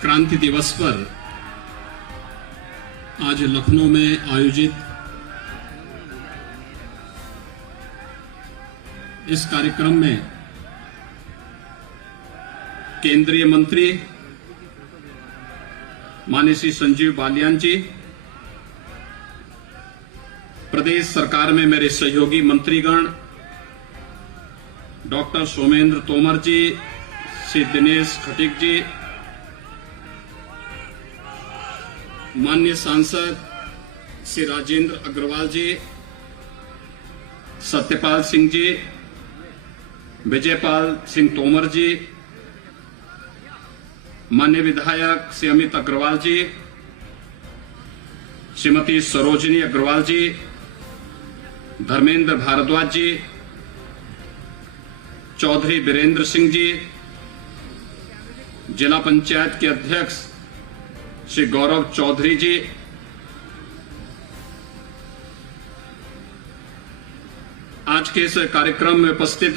क्रांति दिवस पर आज लखनऊ में आयोजित इस कार्यक्रम में केंद्रीय मंत्री माननीय श्री संजीव बालियान जी, प्रदेश सरकार में मेरे सहयोगी मंत्रीगण डॉक्टर सोमेंद्र तोमर जी, श्री दिनेश खटीक जी, माननीय सांसद श्री राजेंद्र अग्रवाल जी, सत्यपाल सिंह जी, विजयपाल सिंह तोमर जी, माननीय विधायक श्री अमित अग्रवाल जी, श्रीमती सरोजिनी अग्रवाल जी, धर्मेंद्र भारद्वाज जी, चौधरी वीरेंद्र सिंह जी, जिला पंचायत के अध्यक्ष श्री गौरव चौधरी जी, आज के इस कार्यक्रम में उपस्थित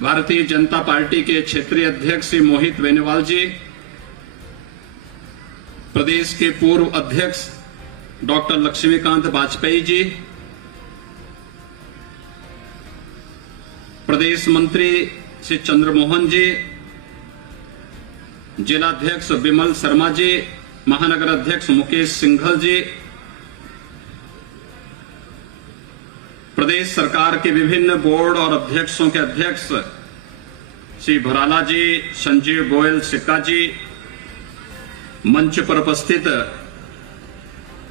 भारतीय जनता पार्टी के क्षेत्रीय अध्यक्ष श्री मोहित बेनीवाल जी, प्रदेश के पूर्व अध्यक्ष डॉक्टर लक्ष्मीकांत वाजपेयी जी, प्रदेश मंत्री श्री चंद्रमोहन जी, जिलाध्यक्ष विमल शर्मा जी, महानगर अध्यक्ष मुकेश सिंघल जी, प्रदेश सरकार के विभिन्न बोर्ड और अध्यक्षों के अध्यक्ष श्री भराला जी, संजीव गोयल सिक्का जी, मंच पर उपस्थित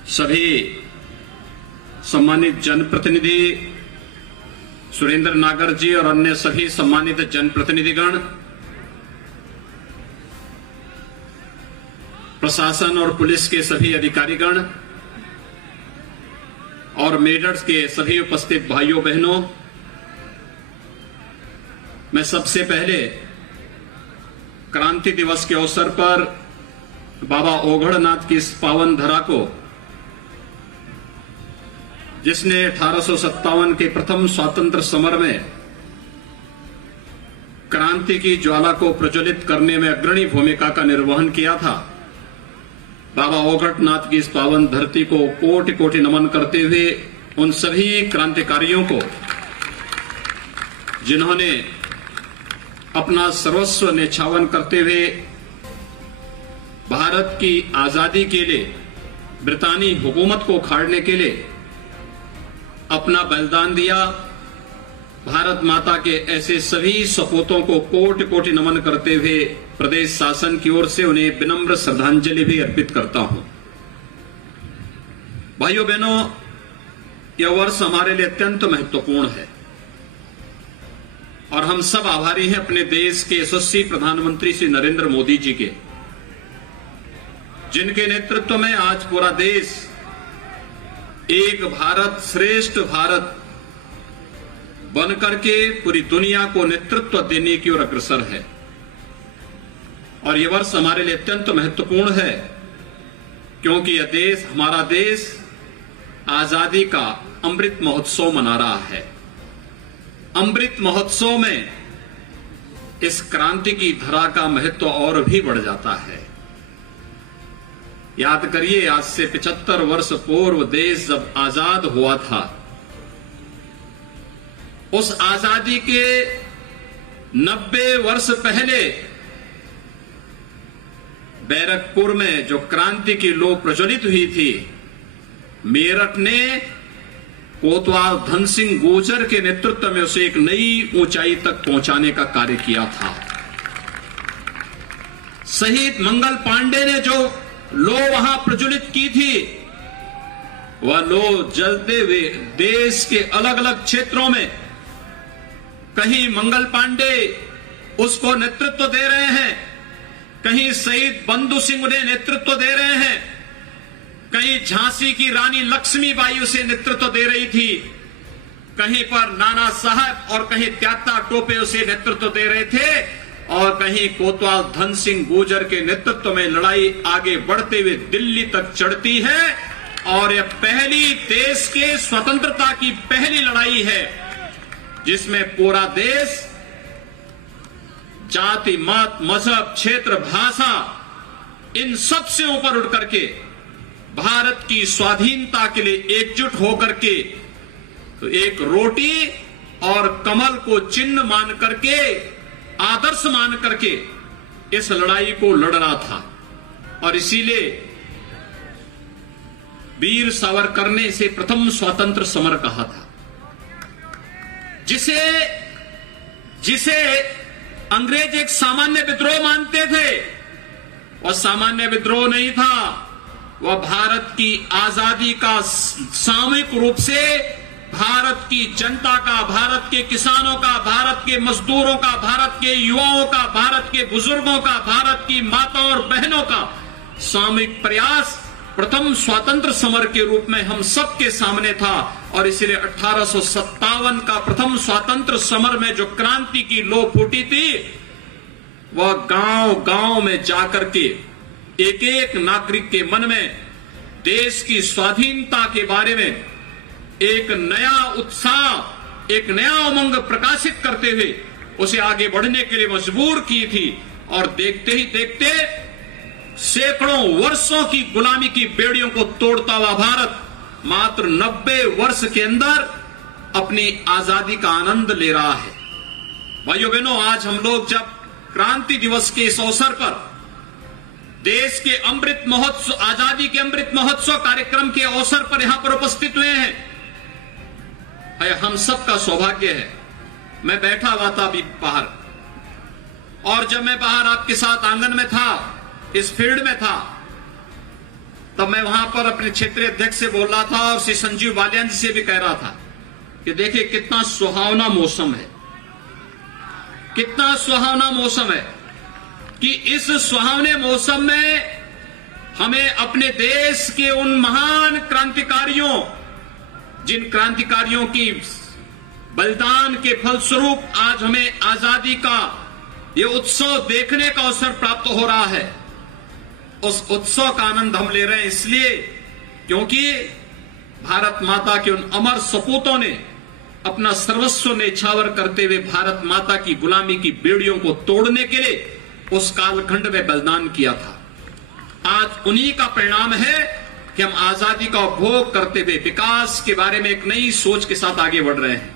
सभी सम्मानित जनप्रतिनिधि सुरेंद्र नागर जी और अन्य सभी सम्मानित जनप्रतिनिधिगण, प्रशासन और पुलिस के सभी अधिकारीगण और मेडर्स के सभी उपस्थित भाइयों बहनों, मैं सबसे पहले क्रांति दिवस के अवसर पर बाबा ओघड़नाथ की इस पावन धरा को, जिसने 1857 के प्रथम स्वतंत्र समर में क्रांति की ज्वाला को प्रज्वलित करने में अग्रणी भूमिका का निर्वहन किया था, बाबा ओघड़नाथ की इस पावन धरती को कोटि कोटि नमन करते हुए उन सभी क्रांतिकारियों को जिन्होंने अपना सर्वस्व न्यौछावर करते हुए भारत की आजादी के लिए, ब्रितानी हुकूमत को उखाड़ने के लिए अपना बलिदान दिया, भारत माता के ऐसे सभी सपूतों को कोटि कोटि नमन करते हुए प्रदेश शासन की ओर से उन्हें विनम्र श्रद्धांजलि भी अर्पित करता हूं। भाइयों बहनों, यह वर्ष हमारे लिए अत्यंत महत्वपूर्ण है और हम सब आभारी हैं अपने देश के यशस्वी प्रधानमंत्री श्री नरेंद्र मोदी जी के, जिनके नेतृत्व में आज पूरा देश एक भारत श्रेष्ठ भारत बनकर के पूरी दुनिया को नेतृत्व देने की ओर अग्रसर है। और यह वर्ष हमारे लिए अत्यंत महत्वपूर्ण है क्योंकि यह देश, हमारा देश आजादी का अमृत महोत्सव मना रहा है। अमृत महोत्सव में इस क्रांति की धरा का महत्व और भी बढ़ जाता है। याद करिए, आज से 75 वर्ष पूर्व देश जब आजाद हुआ था, उस आजादी के 90 वर्ष पहले बैरकपुर में जो क्रांति की लौ प्रज्वलित हुई थी, मेरठ ने कोतवाल धन सिंह गुर्जर के नेतृत्व में उसे एक नई ऊंचाई तक पहुंचाने का कार्य किया था। शहीद मंगल पांडे ने जो लौ वहां प्रज्वलित की थी, वह लौ जलते हुए देश के अलग अलग क्षेत्रों में, कहीं मंगल पांडे उसको नेतृत्व दे रहे हैं, कहीं शहीद बंधु सिंह उन्हें नेतृत्व दे रहे हैं, कहीं झांसी की रानी लक्ष्मीबाई उसे नेतृत्व दे रही थी, कहीं पर नाना साहब और कहीं त्याता टोपे उसे नेतृत्व दे रहे थे, और कहीं कोतवाल धन सिंह गुर्जर के नेतृत्व में लड़ाई आगे बढ़ते हुए दिल्ली तक चढ़ती है। और यह पहली देश के स्वतंत्रता की पहली लड़ाई है जिसमें पूरा देश जाति, मत, मजहब, क्षेत्र, भाषा, इन सब से ऊपर उठ करके भारत की स्वाधीनता के लिए एकजुट होकर के तो एक रोटी और कमल को चिन्ह मान करके, आदर्श मान करके इस लड़ाई को लड़ रहा था। और इसीलिए वीर सावरकर ने इसे प्रथम स्वतंत्र समर कहा था, जिसे अंग्रेज एक सामान्य विद्रोह मानते थे। वह सामान्य विद्रोह नहीं था, वह भारत की आजादी का सामूहिक रूप से भारत की जनता का, भारत के किसानों का, भारत के मजदूरों का, भारत के युवाओं का, भारत के बुजुर्गों का, भारत की माताओं और बहनों का सामूहिक प्रयास प्रथम स्वतंत्र समर के रूप में हम सबके सामने था। और इसलिए 1857 का प्रथम स्वतंत्र समर में जो क्रांति की लो फूटी थी, वह गांव गांव में जाकर के एक एक नागरिक के मन में देश की स्वाधीनता के बारे में एक नया उत्साह, एक नया उमंग प्रकाशित करते हुए उसे आगे बढ़ने के लिए मजबूर की थी। और देखते ही देखते सैकड़ों वर्षों की गुलामी की बेड़ियों को तोड़ता हुआ भारत मात्र 90 वर्ष के अंदर अपनी आजादी का आनंद ले रहा है। भाइयों बहनों, आज हम लोग जब क्रांति दिवस के इस अवसर पर देश के अमृत महोत्सव, आजादी के अमृत महोत्सव कार्यक्रम के अवसर पर यहां पर उपस्थित हुए हैं, हम सबका सौभाग्य है। मैं बैठा हुआ था अभी बाहर, और जब मैं बाहर आपके साथ आंगन में था, इस फील्ड में था, तब मैं वहां पर अपने क्षेत्रीय अध्यक्ष से बोल रहा था और श्री संजीव बालियान जी से भी कह रहा था कि देखिए कितना सुहावना मौसम है, कितना सुहावना मौसम है कि इस सुहावने मौसम में हमें अपने देश के उन महान क्रांतिकारियों, जिन क्रांतिकारियों की बलिदान के फलस्वरूप आज हमें आजादी का ये उत्सव देखने का अवसर प्राप्त हो रहा है। उस उत्सव का आनंद हम ले रहे हैं इसलिए क्योंकि भारत माता के उन अमर सपूतों ने अपना सर्वस्व न्यौछावर करते हुए भारत माता की गुलामी की बेड़ियों को तोड़ने के लिए उस कालखंड में बलिदान किया था। आज उन्हीं का परिणाम है कि हम आजादी का उपभोग करते हुए विकास के बारे में एक नई सोच के साथ आगे बढ़ रहे हैं।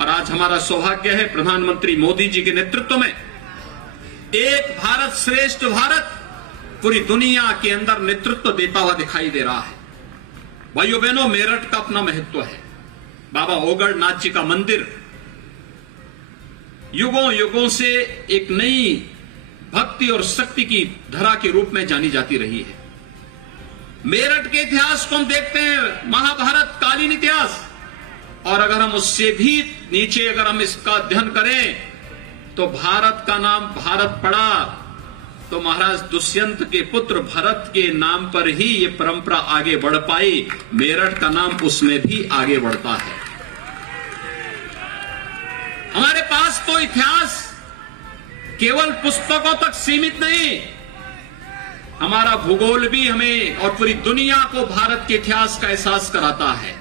और आज हमारा सौभाग्य है प्रधानमंत्री मोदी जी के नेतृत्व में एक भारत श्रेष्ठ भारत पूरी दुनिया के अंदर नेतृत्व देता हुआ दिखाई दे रहा है। भाइयों बहनों, मेरठ का अपना महत्व है। बाबा ओगड़नाथ जी का मंदिर युगों युगों से एक नई भक्ति और शक्ति की धरा के रूप में जानी जाती रही है। मेरठ के इतिहास को हम देखते हैं, महाभारत कालीन इतिहास, और अगर हम उससे भी नीचे अगर हम इसका अध्ययन करें तो भारत का नाम भारत पड़ा तो महाराज दुष्यंत के पुत्र भरत के नाम पर ही ये परंपरा आगे बढ़ पाई। मेरठ का नाम उसमें भी आगे बढ़ता है। हमारे पास तो इतिहास केवल पुस्तकों तक सीमित नहीं, हमारा भूगोल भी हमें और पूरी दुनिया को भारत के इतिहास का एहसास कराता है।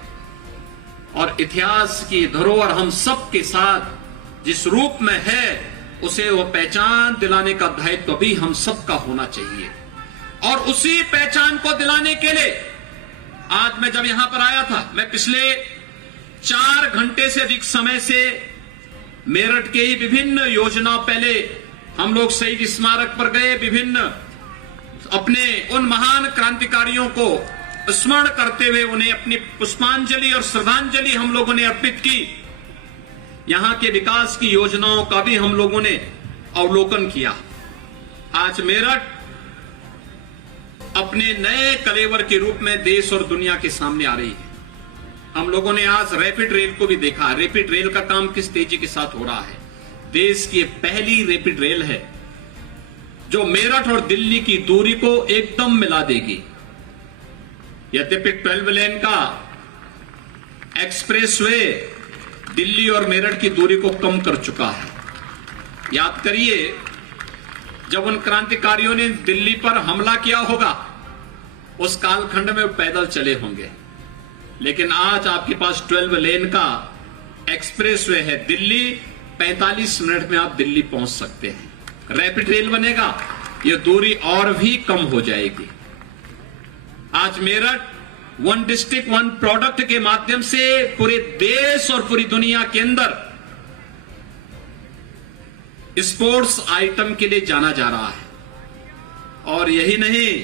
और इतिहास की धरोहर हम सबके साथ जिस रूप में है उसे वो पहचान दिलाने का दायित्व भी हम सबका होना चाहिए। और उसी पहचान को दिलाने के लिए आज मैं जब यहां पर आया था, मैं पिछले 4 घंटे से अधिक समय से मेरठ के ही विभिन्न योजनाओं, पहले हम लोग शहीद स्मारक पर गए, विभिन्न अपने उन महान क्रांतिकारियों को स्मरण करते हुए उन्हें अपनी पुष्पांजलि और श्रद्धांजलि हम लोगों ने अर्पित की। यहां के विकास की योजनाओं का भी हम लोगों ने अवलोकन किया। आज मेरठ अपने नए कलेवर के रूप में देश और दुनिया के सामने आ रही है। हम लोगों ने आज रैपिड रेल को भी देखा। रैपिड रेल का काम किस तेजी के साथ हो रहा है। देश की पहली रैपिड रेल है जो मेरठ और दिल्ली की दूरी को एकदम मिला देगी। यद्यपि 12 लेन का एक्सप्रेसवे दिल्ली और मेरठ की दूरी को कम कर चुका है। याद करिए, जब उन क्रांतिकारियों ने दिल्ली पर हमला किया होगा उस कालखंड में वो पैदल चले होंगे, लेकिन आज आपके पास 12 लेन का एक्सप्रेसवे है। दिल्ली 45 मिनट में आप दिल्ली पहुंच सकते हैं। रैपिड रेल बनेगा, ये दूरी और भी कम हो जाएगी। आज Meerut one district one product के माध्यम से पूरे देश और पूरी दुनिया के अंदर स्पोर्ट्स आइटम के लिए जाना जा रहा है। और यही नहीं,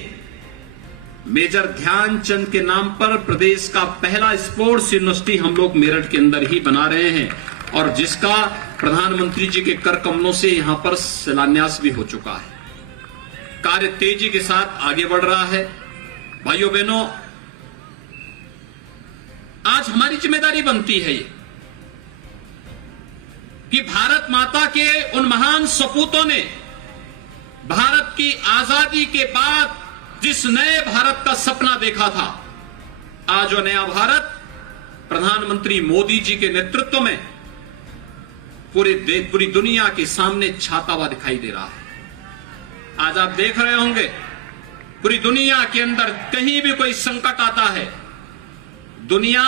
मेजर ध्यानचंद के नाम पर प्रदेश का पहला स्पोर्ट्स यूनिवर्सिटी हम लोग मेरठ के अंदर ही बना रहे हैं, और जिसका प्रधानमंत्री जी के कर कमलों से यहां पर शिलान्यास भी हो चुका है। कार्य तेजी के साथ आगे बढ़ रहा है। भाइयों बहनों, आज हमारी जिम्मेदारी बनती है ये कि भारत माता के उन महान सपूतों ने भारत की आजादी के बाद जिस नए भारत का सपना देखा था, आज वो नया भारत प्रधानमंत्री मोदी जी के नेतृत्व में पूरी दुनिया के सामने छाता हुआ दिखाई दे रहा है। आज आप देख रहे होंगे पूरी दुनिया के अंदर कहीं भी कोई संकट आता है, दुनिया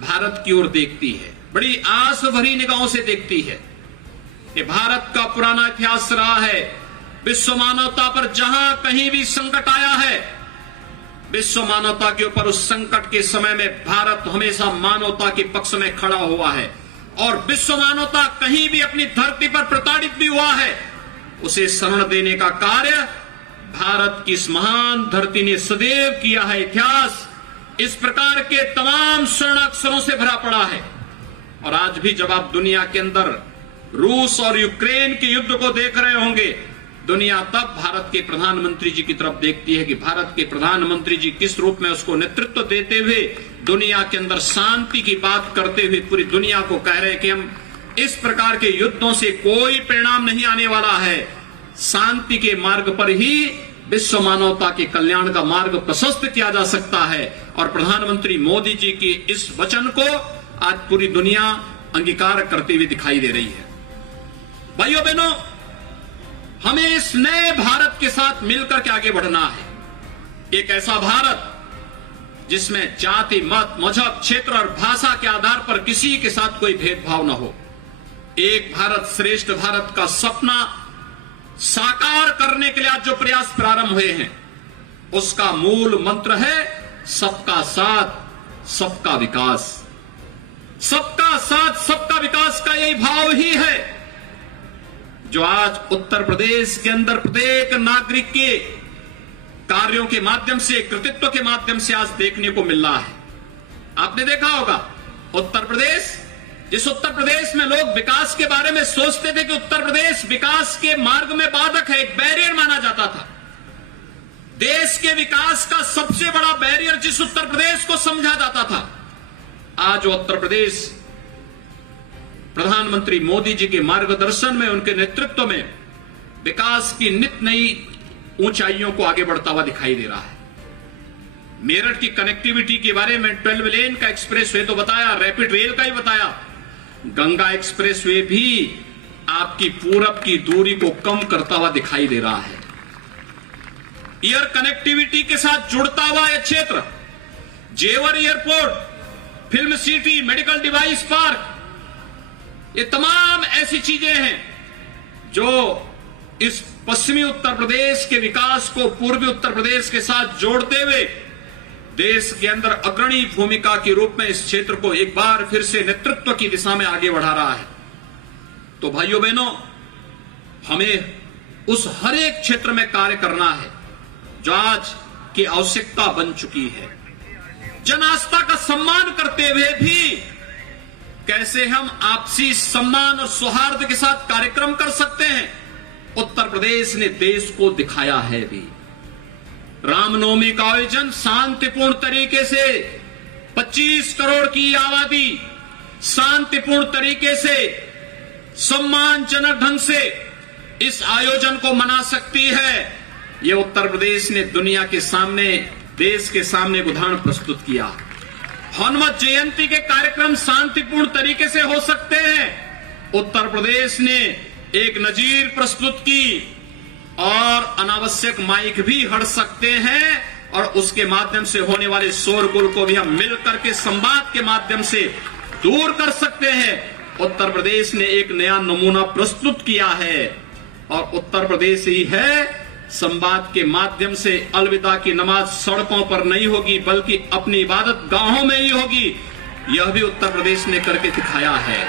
भारत की ओर देखती है, बड़ी आस भरी निगाहों से देखती है। ये भारत का पुराना इतिहास रहा है। विश्व मानवता पर जहां कहीं भी संकट आया है, विश्व मानवता के ऊपर उस संकट के समय में भारत हमेशा मानवता के पक्ष में खड़ा हुआ है। और विश्व मानवता कहीं भी अपनी धरती पर प्रताड़ित भी हुआ है, उसे शरण देने का कार्य भारत की इस महान धरती ने सदैव किया है। इतिहास इस प्रकार के तमाम स्वर्णाक्षरों से भरा पड़ा है। और आज भी जब आप दुनिया के अंदर रूस और यूक्रेन के युद्ध को देख रहे होंगे, दुनिया तब भारत के प्रधानमंत्री जी की तरफ देखती है कि भारत के प्रधानमंत्री जी किस रूप में उसको नेतृत्व देते हुए दुनिया के अंदर शांति की बात करते हुए पूरी दुनिया को कह रहे हैं कि हम इस प्रकार के युद्धों से कोई परिणाम नहीं आने वाला है, शांति के मार्ग पर ही विश्व मानवता के कल्याण का मार्ग प्रशस्त किया जा सकता है। और प्रधानमंत्री मोदी जी की इस वचन को आज पूरी दुनिया अंगीकार करते हुए दिखाई दे रही है। भाइयों बहनों, हमें इस नए भारत के साथ मिलकर के आगे बढ़ना है। एक ऐसा भारत जिसमें जाति, मत, मजहब, क्षेत्र और भाषा के आधार पर किसी के साथ कोई भेदभाव न हो। एक भारत श्रेष्ठ भारत का सपना साकार करने के लिए आज जो प्रयास प्रारंभ हुए हैं, उसका मूल मंत्र है सबका साथ सबका विकास। सबका साथ सबका विकास का यही भाव ही है जो आज उत्तर प्रदेश के अंदर प्रत्येक नागरिक के कार्यों के माध्यम से, कृतित्व के माध्यम से आज देखने को मिल रहा है। आपने देखा होगा उत्तर प्रदेश, जिस उत्तर प्रदेश में लोग विकास के बारे में सोचते थे कि उत्तर प्रदेश विकास के मार्ग में बाधक है, एक बैरियर माना जाता था। देश के विकास का सबसे बड़ा बैरियर जिस उत्तर प्रदेश को समझा जाता था, आज उत्तर प्रदेश प्रधानमंत्री मोदी जी के मार्गदर्शन में, उनके नेतृत्व में विकास की नित नई ऊंचाइयों को आगे बढ़ता हुआ दिखाई दे रहा है। मेरठ की कनेक्टिविटी के बारे में 12 लेन का एक्सप्रेस वे तो बताया, रैपिड रेल का ही बताया, गंगा एक्सप्रेस वे भी आपकी पूरब की दूरी को कम करता हुआ दिखाई दे रहा है। एयर कनेक्टिविटी के साथ जुड़ता हुआ यह क्षेत्र, जेवर airport, film city, medical device park, ये तमाम ऐसी चीजें हैं जो इस पश्चिमी उत्तर प्रदेश के विकास को पूर्वी उत्तर प्रदेश के साथ जोड़ते हुए देश के अंदर अग्रणी भूमिका के रूप में इस क्षेत्र को एक बार फिर से नेतृत्व की दिशा में आगे बढ़ा रहा है। तो भाइयों बहनों, हमें उस हर एक क्षेत्र में कार्य करना है जो आज की आवश्यकता बन चुकी है। जन आस्था का सम्मान करते हुए भी कैसे हम आपसी सम्मान और सौहार्द के साथ कार्यक्रम कर सकते हैं, उत्तर प्रदेश ने देश को दिखाया है भी। रामनवमी का आयोजन शांतिपूर्ण तरीके से, 25 करोड़ की आबादी शांतिपूर्ण तरीके से, सम्मानजनक ढंग से इस आयोजन को मना सकती है। यह उत्तर प्रदेश ने दुनिया के सामने, देश के सामने उदाहरण प्रस्तुत किया। हनुमत जयंती के कार्यक्रम शांतिपूर्ण तरीके से हो सकते हैं, उत्तर प्रदेश ने एक नजीर प्रस्तुत की, और अनावश्यक माइक भी हट सकते हैं और उसके माध्यम से होने वाले शोरगुल को भी हम मिलकर के संवाद के माध्यम से दूर कर सकते हैं। उत्तर प्रदेश ने एक नया नमूना प्रस्तुत किया है। और उत्तर प्रदेश ही है संवाद के माध्यम से अलविदा की नमाज सड़कों पर नहीं होगी बल्कि अपनी इबादत गांवों में ही होगी। यह भी उत्तर प्रदेश ने करके दिखाया है।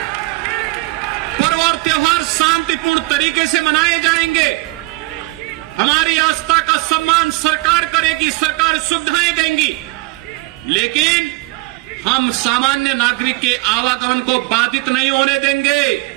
पर्व और त्योहार शांतिपूर्ण तरीके से मनाए जाएंगे। हमारी आस्था का सम्मान सरकार करेगी, सरकार सुविधाएं देंगी, लेकिन हम सामान्य नागरिक के आवागमन को बाधित नहीं होने देंगे।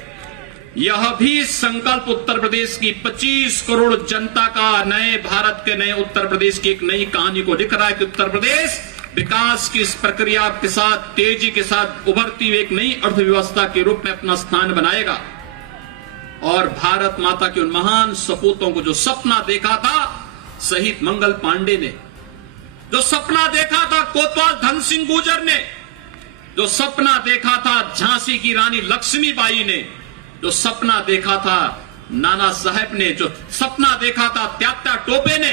यह भी संकल्प उत्तर प्रदेश की 25 करोड़ जनता का, नए भारत के नए उत्तर प्रदेश की एक नई कहानी को लिख रहा है कि उत्तर प्रदेश विकास की इस प्रक्रिया के साथ तेजी के साथ उभरती हुई एक नई अर्थव्यवस्था के रूप में अपना स्थान बनाएगा। और भारत माता के उन महान सपूतों को जो सपना देखा था शहीद मंगल पांडे ने, जो सपना देखा था कोतवाल धन सिंह गुर्जर ने, जो सपना देखा था झांसी की रानी लक्ष्मीबाई ने, जो सपना देखा था नाना साहब ने, जो सपना देखा था त्यात्या टोपे ने,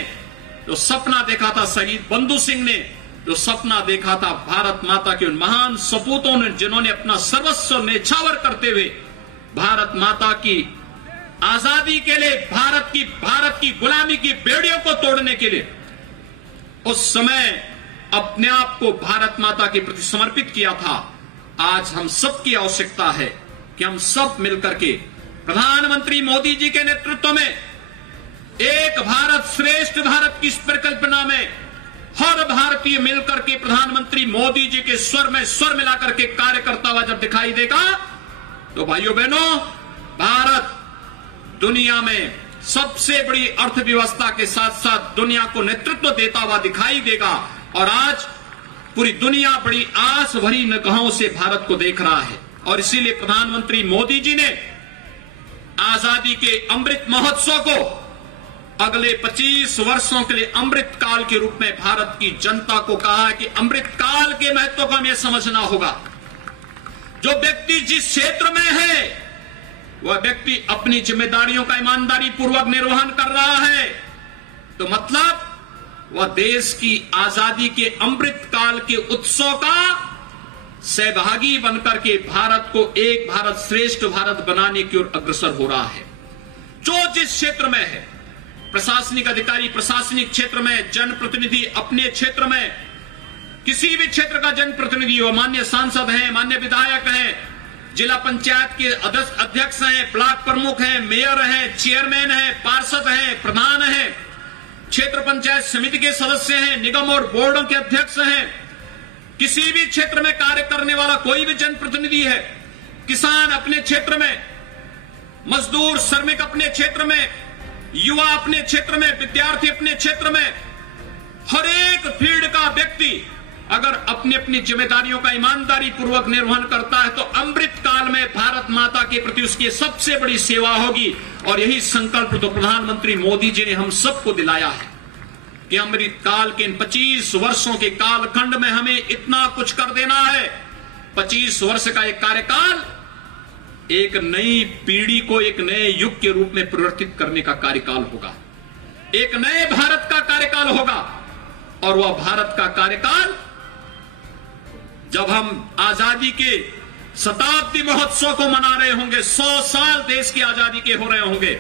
जो सपना देखा था शहीद बंधु सिंह ने, जो सपना देखा था भारत माता के उन महान सपूतों ने जिन्होंने अपना सर्वस्व न्यौछावर करते हुए भारत माता की आजादी के लिए, भारत की गुलामी की बेड़ियों को तोड़ने के लिए उस समय अपने आप को भारत माता के प्रति समर्पित किया था। आज हम सबकी आवश्यकता है कि हम सब मिलकर के प्रधानमंत्री मोदी जी के नेतृत्व में एक भारत श्रेष्ठ भारत की इस परिकल्पना में हर भारतीय मिलकर के प्रधानमंत्री मोदी जी के स्वर में स्वर मिलाकर के कार्य करता हुआ जब दिखाई देगा तो भाइयों बहनों, भारत दुनिया में सबसे बड़ी अर्थव्यवस्था के साथ साथ दुनिया को नेतृत्व देता हुआ दिखाई देगा। और आज पूरी दुनिया बड़ी आस भरी निगाहों से भारत को देख रहा है। और इसीलिए प्रधानमंत्री मोदी जी ने आजादी के अमृत महोत्सव को अगले 25 वर्षों के लिए अमृत काल के रूप में भारत की जनता को कहा है कि अमृत काल के महत्व को हमें समझना होगा। जो व्यक्ति जिस क्षेत्र में है वह व्यक्ति अपनी जिम्मेदारियों का ईमानदारी पूर्वक निर्वहन कर रहा है, तो मतलब वह देश की आजादी के अमृत काल के उत्सव का सहभागी बनकर के भारत को एक भारत श्रेष्ठ भारत बनाने की ओर अग्रसर हो रहा है। जो जिस क्षेत्र में है, प्रशासनिक अधिकारी प्रशासनिक क्षेत्र में, जनप्रतिनिधि अपने क्षेत्र में, किसी भी क्षेत्र का जनप्रतिनिधि हो, माननीय सांसद हैं, माननीय विधायक हैं, जिला पंचायत के अध्यक्ष हैं, ब्लॉक प्रमुख हैं, मेयर हैं, चेयरमैन हैं, पार्षद हैं, प्रधान हैं, क्षेत्र पंचायत समिति के सदस्य हैं, निगम और बोर्डों के अध्यक्ष हैं, किसी भी क्षेत्र में कार्य करने वाला कोई भी जनप्रतिनिधि है, किसान अपने क्षेत्र में, मजदूर श्रमिक अपने क्षेत्र में, युवा अपने क्षेत्र में, विद्यार्थी अपने क्षेत्र में, हर एक फील्ड का व्यक्ति अगर अपनी अपनी जिम्मेदारियों का ईमानदारी पूर्वक निर्वहन करता है तो अमृत काल में भारत माता के प्रति उसकी सबसे बड़ी सेवा होगी। और यही संकल्प तो प्रधानमंत्री मोदी जी ने हम सबको दिलाया है कि अमृत काल के इन 25 वर्षों के कालखंड में हमें इतना कुछ कर देना है। 25 वर्ष का एक कार्यकाल एक नई पीढ़ी को एक नए युग के रूप में परिवर्तित करने का कार्यकाल होगा, एक नए भारत का कार्यकाल होगा। और वह भारत का कार्यकाल जब हम आजादी के शताब्दी महोत्सव को मना रहे होंगे, 100 साल देश की आजादी के हो रहे होंगे,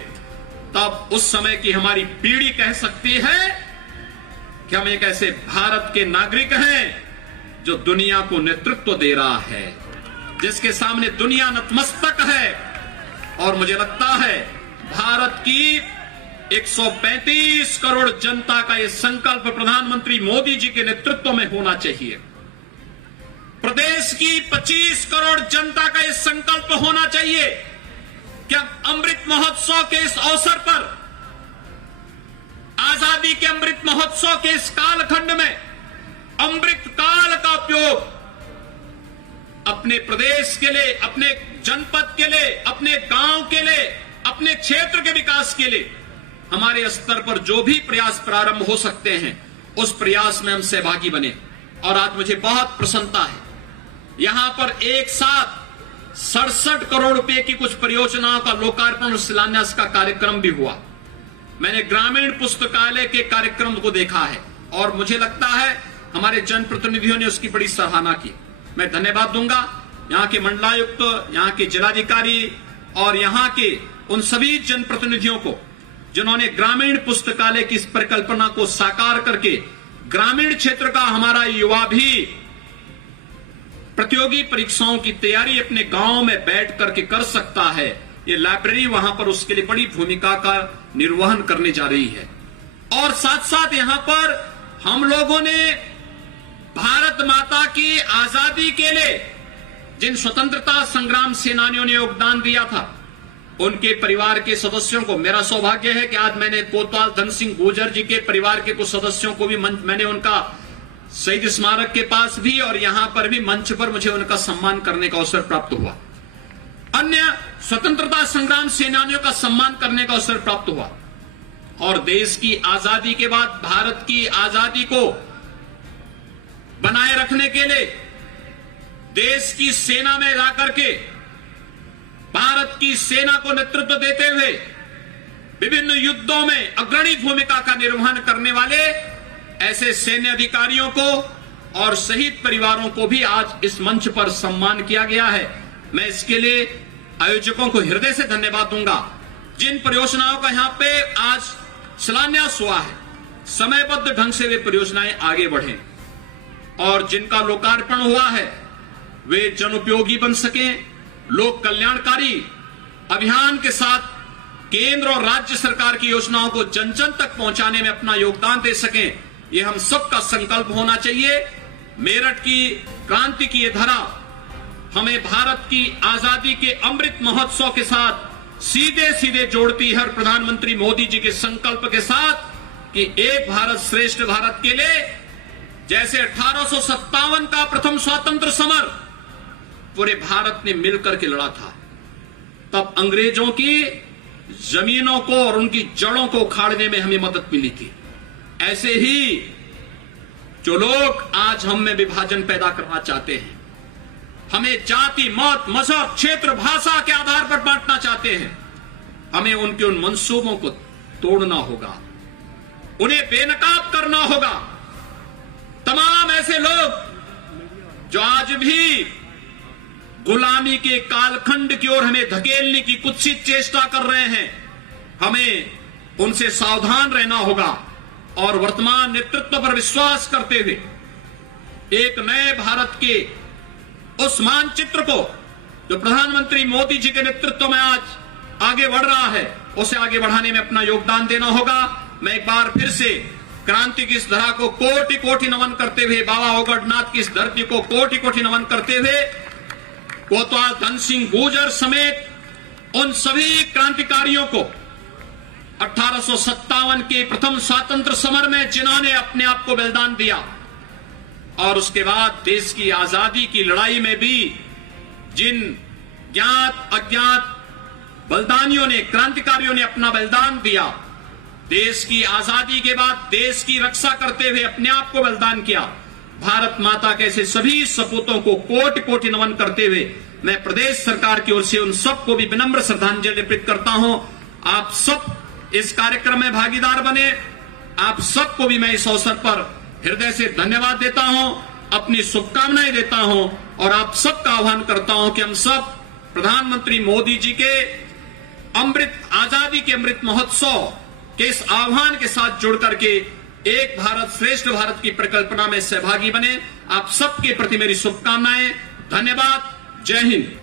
तब उस समय की हमारी पीढ़ी कह सकती है कि हम एक ऐसे भारत के नागरिक हैं जो दुनिया को नेतृत्व दे रहा है, जिसके सामने दुनिया नतमस्तक है। और मुझे लगता है भारत की 135 करोड़ जनता का यह संकल्प प्रधानमंत्री मोदी जी के नेतृत्व में होना चाहिए। प्रदेश की 25 करोड़ जनता का यह संकल्प होना चाहिए कि अमृत महोत्सव के इस अवसर पर, आजादी के अमृत महोत्सव के इस कालखंड में अमृत काल का उपयोग अपने प्रदेश के लिए, अपने जनपद के लिए, अपने गांव के लिए, अपने क्षेत्र के विकास के लिए हमारे स्तर पर जो भी प्रयास प्रारंभ हो सकते हैं उस प्रयास में हम सहभागी बने। और आज मुझे बहुत प्रसन्नता है, यहां पर एक साथ 67 करोड़ रुपए की कुछ परियोजनाओं का लोकार्पण और शिलान्यास का कार्यक्रम भी हुआ। मैंने ग्रामीण पुस्तकालय के कार्यक्रम को देखा है और मुझे लगता है हमारे जनप्रतिनिधियों ने उसकी बड़ी सराहना की। मैं धन्यवाद दूंगा यहाँ के मंडलायुक्त, यहाँ के जिलाधिकारी और यहाँ के उन सभी जनप्रतिनिधियों को जिन्होंने ग्रामीण पुस्तकालय की इस परिकल्पना को साकार करके ग्रामीण क्षेत्र का हमारा युवा भी प्रतियोगी परीक्षाओं की तैयारी अपने गांव में बैठ करके कर सकता है। ये लाइब्रेरी वहां पर उसके लिए बड़ी भूमिका का निर्वहन करने जा रही है। और साथ साथ यहां पर हम लोगों ने भारत माता की आजादी के लिए जिन स्वतंत्रता संग्राम सेनानियों ने योगदान दिया था, उनके परिवार के सदस्यों को, मेरा सौभाग्य है कि आज मैंने कोतवाल धन सिंह गुर्जर जी के परिवार के कुछ सदस्यों को भी मैंने उनका शहीद स्मारक के पास भी और यहां पर भी मंच पर मुझे उनका सम्मान करने का अवसर प्राप्त हुआ। अन्य स्वतंत्रता संग्राम सेनानियों का सम्मान करने का अवसर प्राप्त हुआ। और देश की आजादी के बाद भारत की आजादी को बनाए रखने के लिए देश की सेना में जाकर के भारत की सेना को नेतृत्व देते हुए विभिन्न युद्धों में अग्रणी भूमिका का निर्वहन करने वाले ऐसे सैन्य अधिकारियों को और शहीद परिवारों को भी आज इस मंच पर सम्मान किया गया है। मैं इसके लिए आयोजकों को हृदय से धन्यवाद दूंगा। जिन परियोजनाओं का यहां पे आज शिलान्यास हुआ है, समयबद्ध ढंग से वे परियोजनाएं आगे बढ़े और जिनका लोकार्पण हुआ है वे जनोपयोगी बन सके, लोक कल्याणकारी अभियान के साथ केंद्र और राज्य सरकार की योजनाओं को जन जन तक पहुंचाने में अपना योगदान दे सकें, ये हम सबका संकल्प होना चाहिए। मेरठ की क्रांति की ये धरा हमें भारत की आजादी के अमृत महोत्सव के साथ सीधे सीधे जोड़ती है। प्रधानमंत्री मोदी जी के संकल्प के साथ कि एक भारत श्रेष्ठ भारत के लिए जैसे 1857 का प्रथम स्वतंत्र समर पूरे भारत ने मिलकर के लड़ा था, तब अंग्रेजों की जमीनों को और उनकी जड़ों को उखाड़ने में हमें मदद मिली थी। ऐसे ही जो लोग आज हम में विभाजन पैदा करना चाहते हैं, हमें जाति मत मजहब क्षेत्र भाषा के आधार पर बांटना चाहते हैं, हमें उनके उन मंसूबों को तोड़ना होगा, उन्हें बेनकाब करना होगा। तमाम ऐसे लोग जो आज भी गुलामी के कालखंड की ओर हमें धकेलने की कुत्सित चेष्टा कर रहे हैं, हमें उनसे सावधान रहना होगा और वर्तमान नेतृत्व पर विश्वास करते हुए एक नए भारत के उस मानचित्र को जो प्रधानमंत्री मोदी जी के नेतृत्व में आज आगे बढ़ रहा है, उसे आगे बढ़ाने में अपना योगदान देना होगा। मैं एक बार फिर से क्रांति की इस धरा को कोटि कोटि नमन करते हुए, बाबा ओगड़नाथ की इस धरती को कोटि कोटि नमन करते हुए, कोतवाल धन सिंह गुर्जर समेत उन सभी क्रांतिकारियों को 1857 के प्रथम स्वातंत्र समर में जिन्होंने अपने आप को बलिदान दिया और उसके बाद देश की आजादी की लड़ाई में भी जिन ज्ञात अज्ञात बलिदानियों ने, क्रांतिकारियों ने अपना बलिदान दिया, देश की आजादी के बाद देश की रक्षा करते हुए अपने आप को बलिदान किया, भारत माता के ऐसे सभी सपूतों को कोटि कोटि नमन करते हुए मैं प्रदेश सरकार की ओर से उन सबको भी विनम्र श्रद्धांजलि अर्पित करता हूं। आप सब इस कार्यक्रम में भागीदार बने, आप सबको भी मैं इस अवसर पर हृदय से धन्यवाद देता हूं, अपनी शुभकामनाएं देता हूं और आप सबका आह्वान करता हूं कि हम सब प्रधानमंत्री मोदी जी के अमृत आजादी के अमृत महोत्सव के इस आह्वान के साथ जुड़ करके एक भारत श्रेष्ठ भारत की परिकल्पना में सहभागी बने। आप सबके प्रति मेरी शुभकामनाएं। धन्यवाद। जय हिंद।